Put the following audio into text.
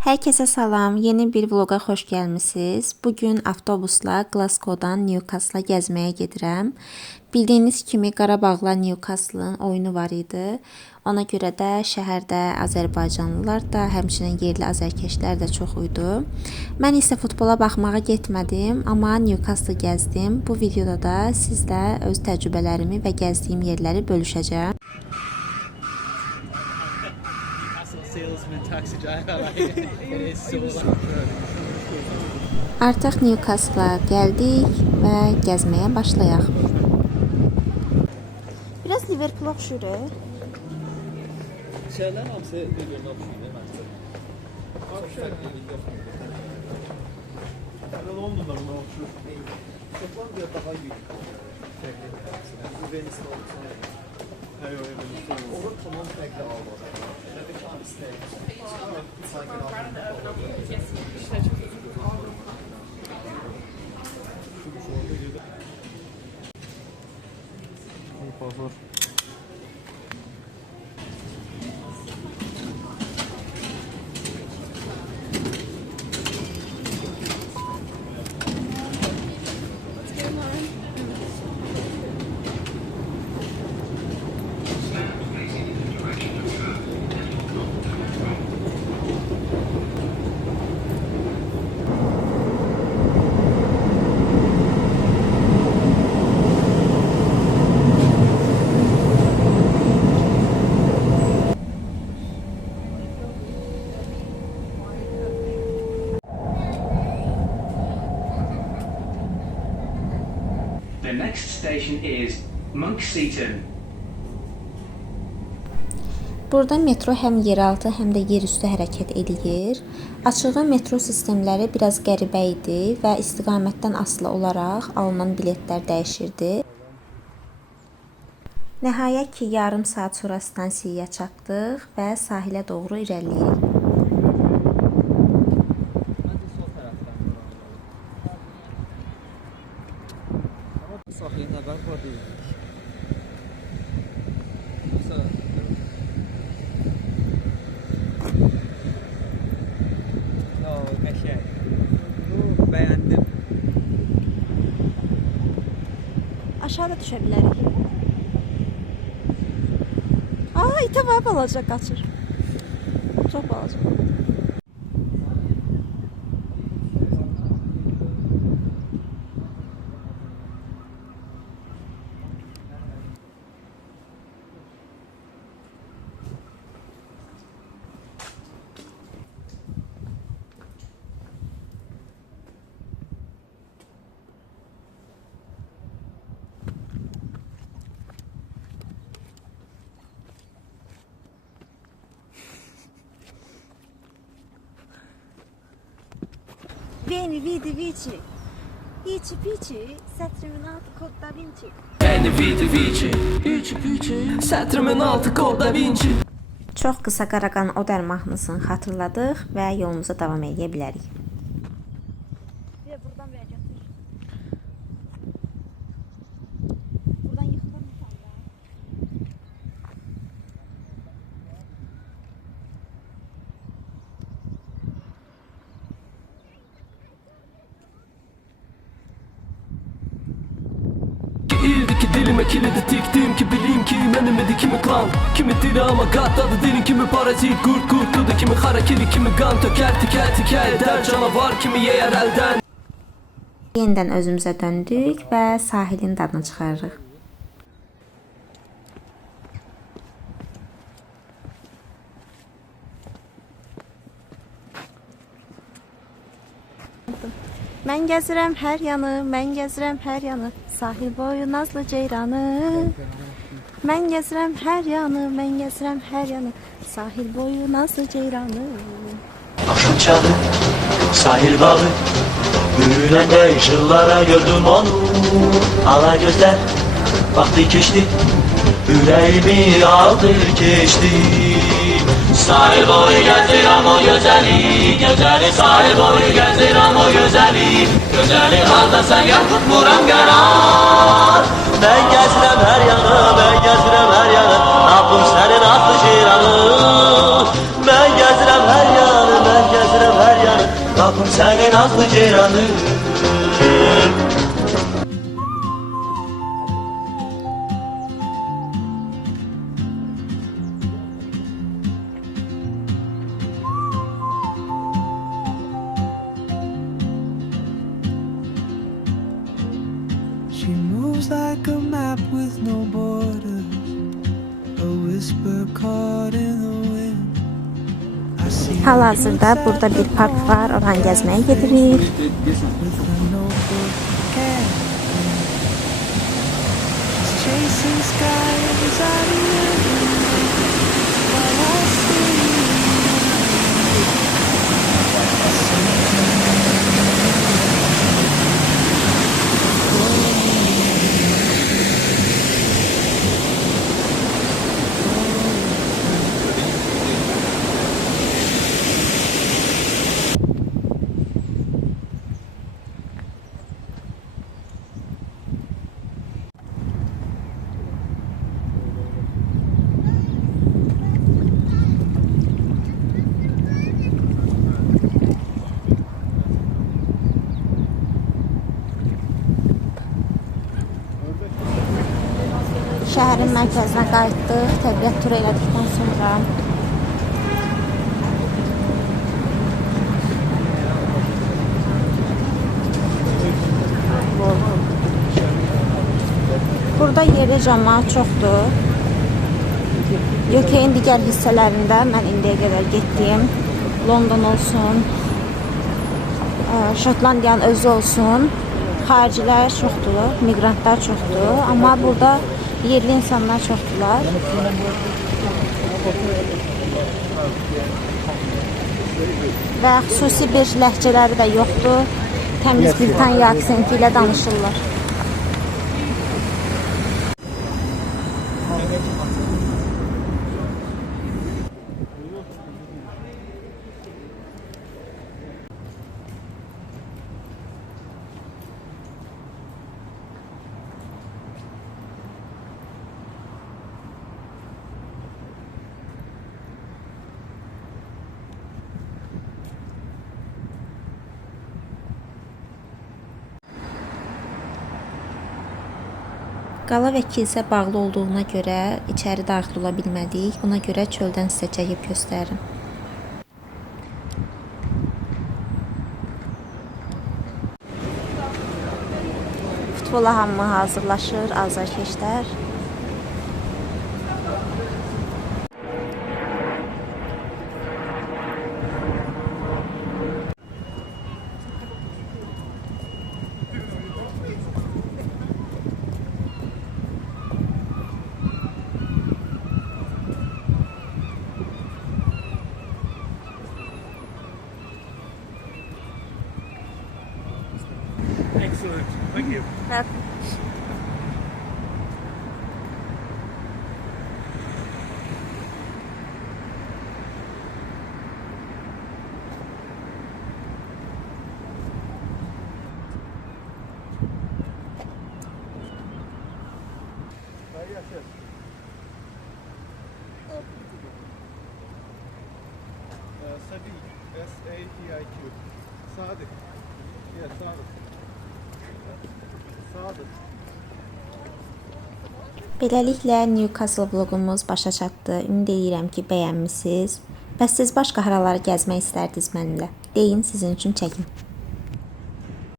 Herkese salam, yeni bir vloga xoş gəlmisiniz. Bugün avtobusla Glasgow-dan Newcastle-a gəzməyə gedirəm. Bildiyiniz kimi Qarabağla Newcastle-ın oyunu var idi. Ona görə də şəhərdə Azərbaycanlılar da, həmçinin yerli azərkeşlər də çox idi. Mən isə futbola baxmağa getmədim, amma Newcastle gəzdim. Bu videoda da sizlə öz təcrübələrimi və gəzdiyim yerləri bölüşəcəm. Artıq Newcastle-a gəldik və gəzməyə başlayaq. Biraz Liverpool oxşur. Şeyler hamısı bir-birinə oxşuyur məncə. Londonda buna oxşur. Şotlandiya daha yüksək. Bu Venice olsa. Hayır, Venice olsa. Orada tamam fərqli alır. Bir tanesi de. Por favor. The next station is Monkston. Burada metro həm yeraltı, həm də yerüstü hərəkət edir. Açığı metro sistemləri biraz qəribə idi və istiqamətdən asılı olaraq alınan biletlər dəyişirdi. Nəhayət ki, yarım saat sonra stansiyaya çatdıq və sahilə doğru irəliləyirik. Sahilin əvvəl var deyil. Qəşəng. Bəyəndim. Aşağıda düşə bilərik. Aa, itə var balaca qaçır. Çox balaca. Beni vidi vici, içi pici, sətrimin altı kod da vinci. Beni vidi vici, içi pici, sətrimin altı kod da vinci. Çox qısa Qaraqan Oder mahnısını xatırladıq və yolumuza davam edə bilərik. Buradan belə götür. Buradan yıxılır mı sən də? İldi ki dilime kilidi tiktim ki bileyim ki menimedi kimi klan. Kimi diri ama katladı dilin kimi parazit kurt kurtladı kimi harakiri kimi kan töker tikel tikel eder canavar kimi yer elden. Yenidən özümüzə döndük və sahilin dadını çıxarırıq. Mən gəzirəm hər yanı, mən gəzirəm hər yanı, sahil boyu nazlı ceyranı. Mən gəzirəm hər yanı, mən gəzirəm hər yanı, sahil boyu nazlı ceyranı. Akşam çağı, sahil bağı, yürüyende ışıllara gördüm onu. Ala gözler, vakti geçti, yüreğimi aldı geçti. Sahil boyu gezdirəm o gözəli, gözəli sahil boyu gezdirəm o gözəli. Gözəli halda sən yaxud vuram qərar. Ben gezirəm hər yanı, ben gezirəm hər yanı, tapım sənin adlı ceyranı. Ben gezirəm hər yanı, ben gezirəm tapım senin aklı ceyranı. She moves like a map with no borders, a whisper caught in the wind. I see her Hal-hazırda burada bir park var, oranı gəzməyə gedirik. with a notebook cat. She's chasing skies out of heaven while I sleep. Şəhərin mərkəzinə qayıtdıq, təbiət turu elədikdən sonra. Burada yerli cəmaət çoxdur. UK-in digər hissələrində mən indiyə qədər getdiyim, London olsun, Şotlandiyanın özü olsun, xaricilər çoxdur, miqrantlar çoxdur, amma burada yerli insanlar çoxdular. Və xüsusi bir ləhcələri də yoxdur. Təmiz Britaniya aksenti ilə danışırlar. Qala və kilsə bağlı olduğuna görə içəri daxil ola bilmədik. Buna görə çöldən sizə çəkib göstərim. Futbola hamı hazırlaşır, azarkeşlər. Excellent. Thank you. Yes, yes. Sadiq. S-A-D-I-Q. Sadık. Yes, Sadık. Sadık. Beləliklə Newcastle vloqumuz başa çatdı. Ümid edirəm ki, bəyənmisiniz. Bəs siz başqa haraları gəzmək istərdiniz mənimlə? Deyin, sizin üçün çəkim.